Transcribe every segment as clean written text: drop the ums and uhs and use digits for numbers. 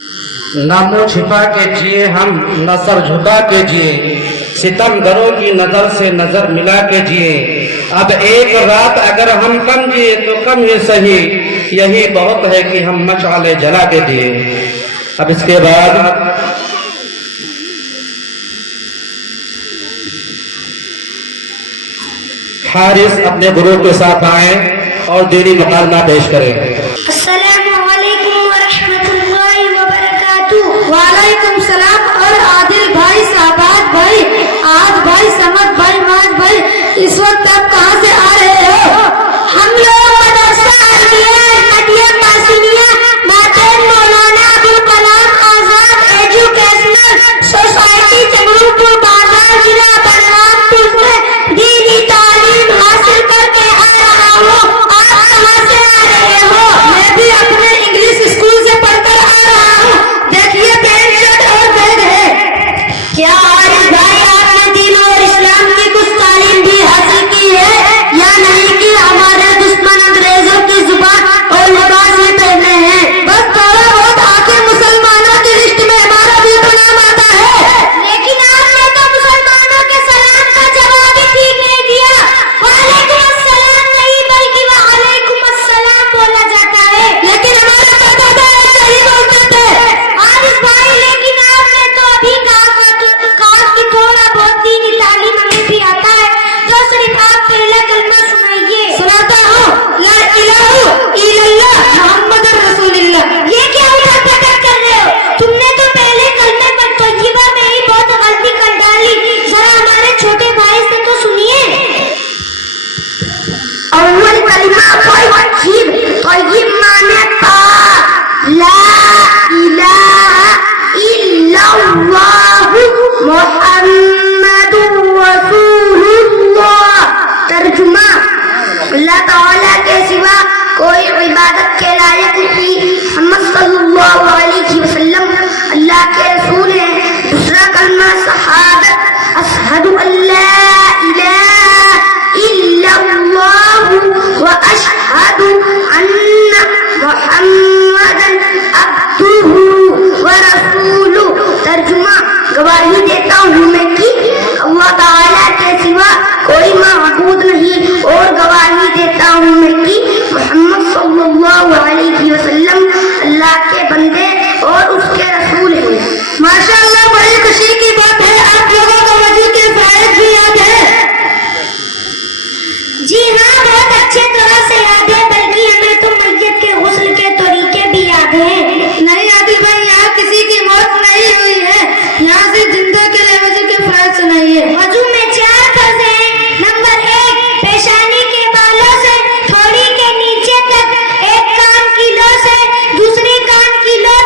ना मुंह छिपा के जिए हम, न सर झुका के जिए, सितमगरों की नजर से नजर मिला के जिए। अब एक रात अगर हम कम जिए तो कम ही सही, यही बहुत है कि हम मशाले जला के जिए। अब इसके बाद हारिस अपने गुरु के साथ आए और दीनी मुकालमा पेश करें। अस्सलामु अलैकुम व रहमतुल्लाहि व बरकातुहू। वालेकुम सलाम। और आदिल भाई, साबाद भाई, आज भाई, समद भाई, माज भाई, इस वक्त आप कहाँ से आ रहे हो? हम लोग मदरसा अलमिया नदिया कासिमिया मातहत मौलाना अबुल कलाम आजाद एजुकेशनल सोसाइटी जमरूपुर बाजार जिला बलरामपुर में दीनी तालीम हासिल करके आ रहा हूँ। आप कहाँ से आ रहे हो? मैं भी अपने इंग्लिश स्कूल से पढ़कर आ रहा हूँ। देखिए पैंट शर्ट और बैग है। क्या आरिफ भाई आपने दीन और इस्लाम की कुछ तालीम भी हासिल की है या नहीं कि हमारे दुश्मन अंग्रेजों की जुबान और लिबास में पहने हैं? बस थोड़ा बहुत आके मुसलमानों की लिस्ट में हमारा भी तो नाम आता है। लेकिन आपने तो मुसलमानों के सलाम का जवाब ही ठीक नहीं दिया। वालेकुम अस्सलाम नहीं बल्कि वालेकुम अस्सलाम बोला जाता है। लेकिन हमारे परदादा ऐसे ही बोलते थे। आरिफ भाई लेकिन आपने तो अभी कहा कि थोड़ा बहुत दीनी तालीम हमें भी आता है, तो सिर्फ आप पहले कलमा सुनाइए। सुनाता हूँ। ला इलाहा इल्लल्लाह मुहम्मदुर रसूलुल्लाह। ये क्या उठा पटक कर रहे हो? तुमने तो पहले कलमे पर तय्यबा में ही बहुत गलती कर डाली। जरा हमारे छोटे भाई से तो सुनिए। अव्वल कलमा तय्यब, तय्यब माने पाक। ला इलाहा इल्लल्लाह मुहम्मदुर रसूलुल्लाह। तर्जुमा, अल्लाह ताला के सिवा कोई इबादत के लायक नहीं। मोहम्मद सल्लल्लाहु अलैहि वसल्लम अल्लाह के रसूल हैं। दूसरा कलमा शहादत, अशहदु अल्ला इलाहा इल्लल्लाह व अशहदु अन्ना मुहम्मदन अब्दुहु व रसूलुहु। तर्जुमा, गवाही देता हूँ मैं कि अल्लाह ताला के सिवा कोई माबूद नहीं, और गवाही देता हूँ मैं कि मोहम्मद सल्लल्लाहु अलैहि वसल्लम अल्लाह के बंदे और उसके रसूल हैं। माशाअल्लाह, बड़ी खुशी की बात है। आप लोगों को वजू के फायदे भी याद है? जी हाँ, बहुत अच्छे तरह से याद है, बल्कि हमें तो मस्जिद के गुस्ल के तरीके भी याद हैं। नहीं आदिल भाई, यहाँ किसी की मौत नहीं हुई है, यहाँ से जिंदा के लिए वजू के फायदे सुनाइए। वजू में 4 फर्ज हैं। नंबर 1, पेशानी के बालों से थोड़ी के नीचे तक एक कान की लो से दूसरी कान की लो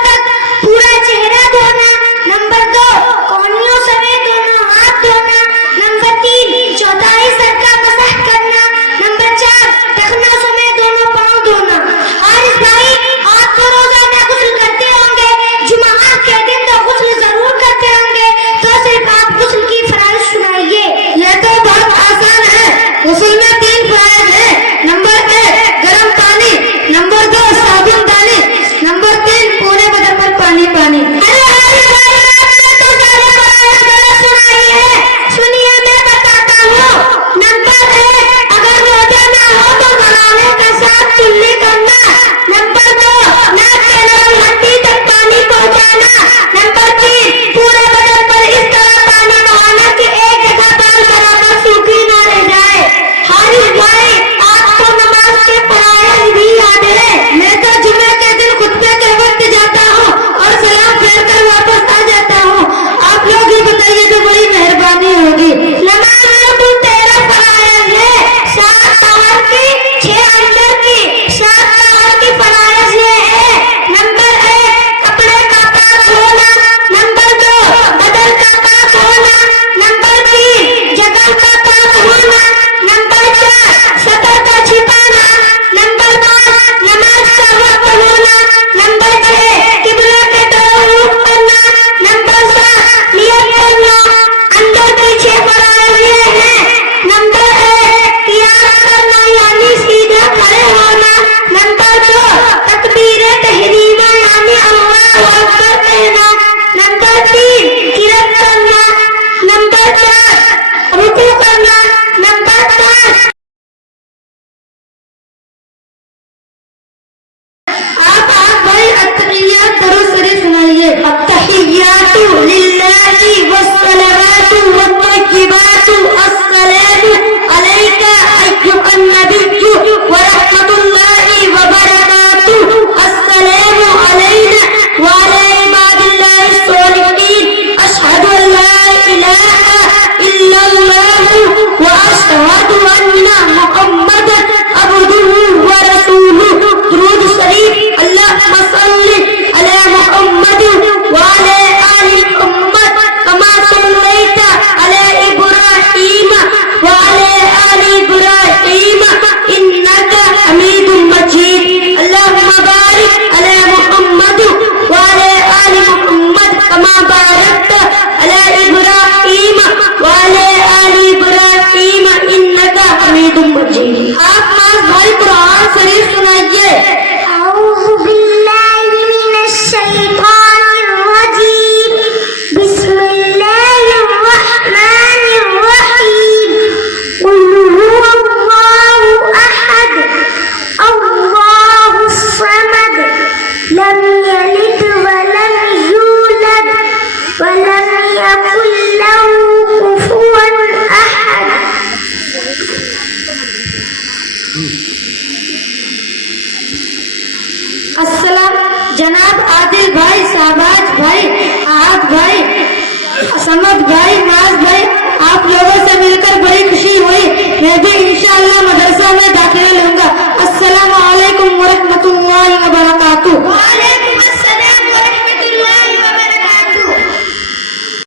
समद भाई, नाज भाई, आप लोगों से मिलकर बड़ी खुशी हुई। मैं भी इंशाअल्लाह मदरसा में दाखिल